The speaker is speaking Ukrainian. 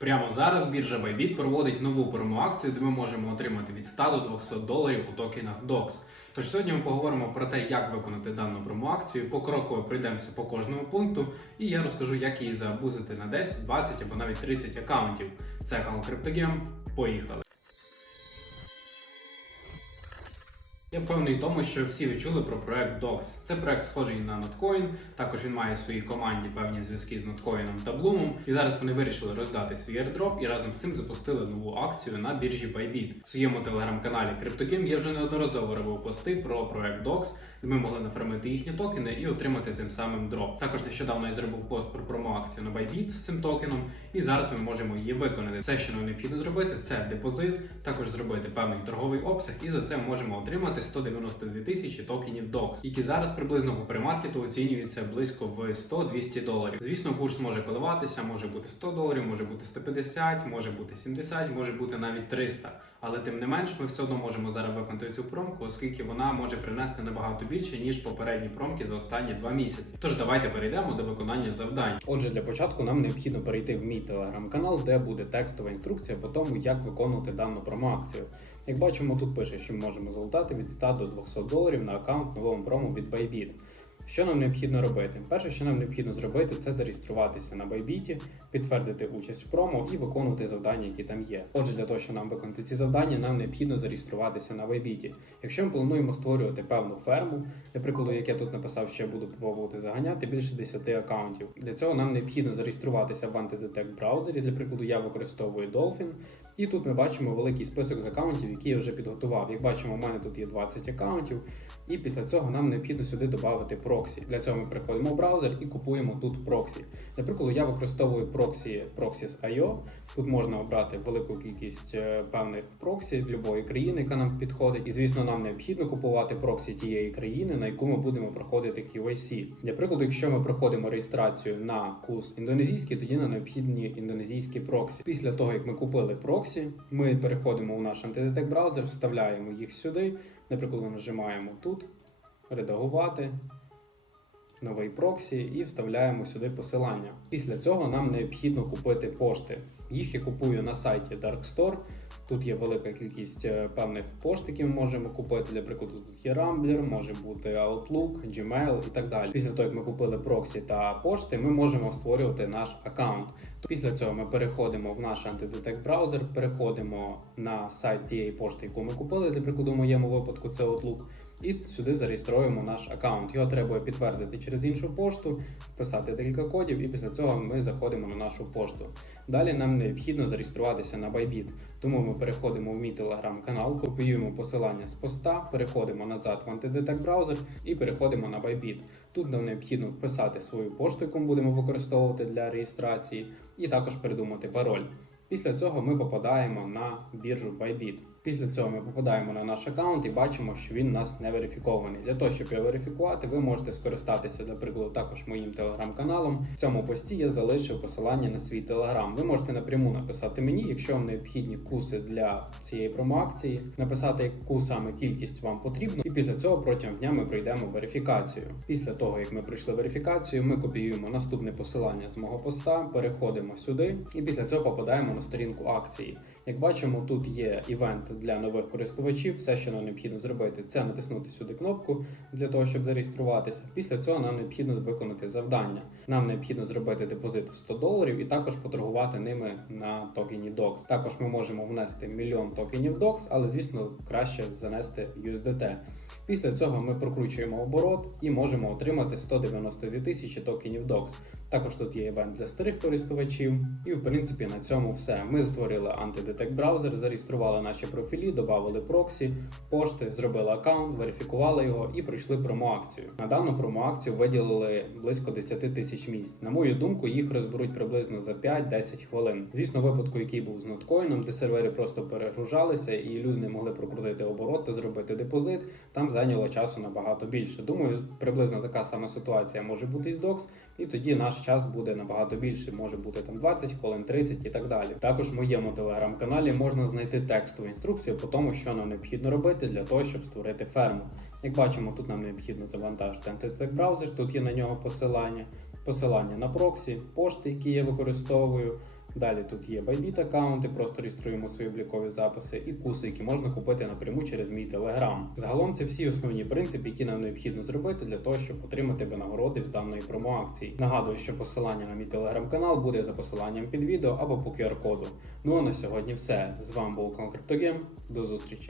Прямо зараз біржа Bybit проводить нову промоакцію, де ми можемо отримати від 100 до 200 доларів у токенах DOX. Тож сьогодні ми поговоримо про те, як виконати дану промоакцію. Покроково пройдемося по кожному пункту, і я розкажу, як її заабузити на 10, 20 або навіть 30 аккаунтів. Це канал CryptoGem. Поїхали! Я впевнений в тому, що всі ви чули про проект DOX. Це проект схожий на Notcoin, також він має в своїй команді певні зв'язки з Notcoin та Bloom. І зараз вони вирішили роздати свій airdrop і разом з цим запустили нову акцію на біржі Bybit. В своєму телеграм-каналі CryptoGame я вже неодноразово робив пости про проект DOX, де ми могли нафармити їхні токени і отримати цим самим дроп. Також нещодавно я зробив пост про промоакцію на Bybit з цим токеном, і зараз ми можемо її виконати. Все, що нам необхідно зробити, це депозит, також зробити певний торговий обсяг, і за це можемо отримати 192 тисячі токенів DOX, які зараз приблизно по премаркету оцінюються близько в 100-200 доларів. Звісно, курс може коливатися, може бути 100 доларів, може бути 150, може бути 70, може бути навіть 300. Але тим не менш, ми все одно можемо зараз виконати цю промку, оскільки вона може принести набагато більше ніж попередні промки за останні два місяці. Тож давайте перейдемо до виконання завдань. Отже, для початку нам необхідно перейти в мій телеграм-канал, де буде текстова інструкція по тому, як виконувати дану промоакцію. Як бачимо, тут пише, що ми можемо залутати від 100 до 200 доларів на аккаунт новому промо від Bybit. Що нам необхідно робити? Перше, що нам необхідно зробити, це зареєструватися на Bybit, підтвердити участь в промо і виконувати завдання, які там є. Отже, для того, щоб нам виконати ці завдання, нам необхідно зареєструватися на Bybit. Якщо ми плануємо створювати певну ферму, для прикладу, як я тут написав, що я буду пробувати заганяти більше 10 аккаунтів. Для цього нам необхідно зареєструватися в антидетект браузері. Для прикладу, я використовую Dolphin. І тут ми бачимо великий список з аккаунтів, які я вже підготував. Як бачимо, у мене тут є 20 аккаунтів, і після цього нам необхідно сюди додати проксі. Для цього ми переходимо в браузер і купуємо тут проксі. Для прикладу, я використовую проксі Proxys.io. Тут можна обрати велику кількість е, певних проксі будь-якої країни, яка нам підходить. І звісно, нам необхідно купувати проксі тієї країни, на яку ми будемо проходити QIC. Для прикладу, якщо ми проходимо реєстрацію на курс індонезійський, тоді нам необхідні індонезійські проксі. Після того, як ми купили проксі, ми переходимо в наш антидетект браузер, вставляємо їх сюди. Наприклад, нажимаємо тут редагувати. Новий проксі і вставляємо сюди посилання. Після цього нам необхідно купити пошти. Їх я купую на сайті Darkstore. Тут є велика кількість е, певних пошт, які ми можемо купити. Для прикладу, тут є Rambler, може бути Outlook, Gmail і так далі. Після того, як ми купили проксі та пошти, ми можемо створювати наш аккаунт. Після цього ми переходимо в наш антидетект браузер, переходимо на сайт тієї пошти, яку ми купили. Для прикладу, в моєму випадку це Outlook. І сюди зареєструємо наш аккаунт. Його треба підтвердити через іншу пошту, вписати декілька кодів, і після цього ми заходимо на нашу пошту. Далі нам необхідно зареєструватися на Bybit. Тому ми переходимо в мій телеграм-канал, копіюємо посилання з поста, переходимо назад в антидетект браузер і переходимо на Bybit. Тут нам необхідно вписати свою пошту, яку будемо використовувати для реєстрації, і також придумати пароль. Після цього ми попадаємо на біржу Bybit. Після цього ми попадаємо на наш аккаунт і бачимо, що він у нас не верифікований. Для того, щоб його верифікувати, ви можете скористатися, для прикладу, також моїм телеграм-каналом. В цьому пості я залишив посилання на свій телеграм. Ви можете напряму написати мені, якщо вам необхідні куси для цієї промоакції, написати, яку саме кількість вам потрібно, і після цього протягом дня ми пройдемо верифікацію. Після того, як ми пройшли верифікацію, ми копіюємо наступне посилання з мого поста, переходимо сюди, і після цього попадаємо на сторінку акції. Як бачимо, тут є івент для нових користувачів. Все, що нам необхідно зробити, це натиснути сюди кнопку для того, щоб зареєструватися. Після цього нам необхідно виконати завдання. Нам необхідно зробити депозит в 100 доларів і також поторгувати ними на токені DOX. Також ми можемо внести мільйон токенів DOX, але звісно краще занести USDT. Після цього ми прокручуємо оборот і можемо отримати 192 тисячі токенів DOX. Також тут є івент для старих користувачів, і в принципі на цьому все. Ми створили антидетект браузер, зареєстрували наші профілі, додали проксі, пошти, зробили аккаунт, верифікували його і пройшли промоакцію. На дану промоакцію виділили близько 10 тисяч місць. На мою думку, їх розберуть приблизно за 5-10 хвилин. Звісно, випадку, який був з ноткоїном, де сервери просто перегружалися і люди не могли прокрутити оборот та зробити депозит. Там зайняло часу набагато більше. Думаю, приблизно така сама ситуація може бути і з DOX, і тоді наш час буде набагато більше. Може бути там 20 хвилин, 30 і так далі. Також в моєму телеграм-каналі можна знайти текстову інструкцію по тому, що нам необхідно робити для того, щоб створити ферму. Як бачимо, тут нам необхідно завантажити антитек браузер, тут є на нього посилання. Посилання на проксі, пошти, які я використовую, Далі тут є Bybit аккаунти, просто реєструємо свої облікові записи, і куси, які можна купити напряму через мій телеграм. Загалом це всі основні принципи, які нам необхідно зробити для того, щоб отримати винагороди з даної промоакції. Нагадую, що посилання на мій телеграм-канал буде за посиланням під відео або по QR-коду. Ну а на сьогодні все. З вами був Конкриптогем. До зустрічі.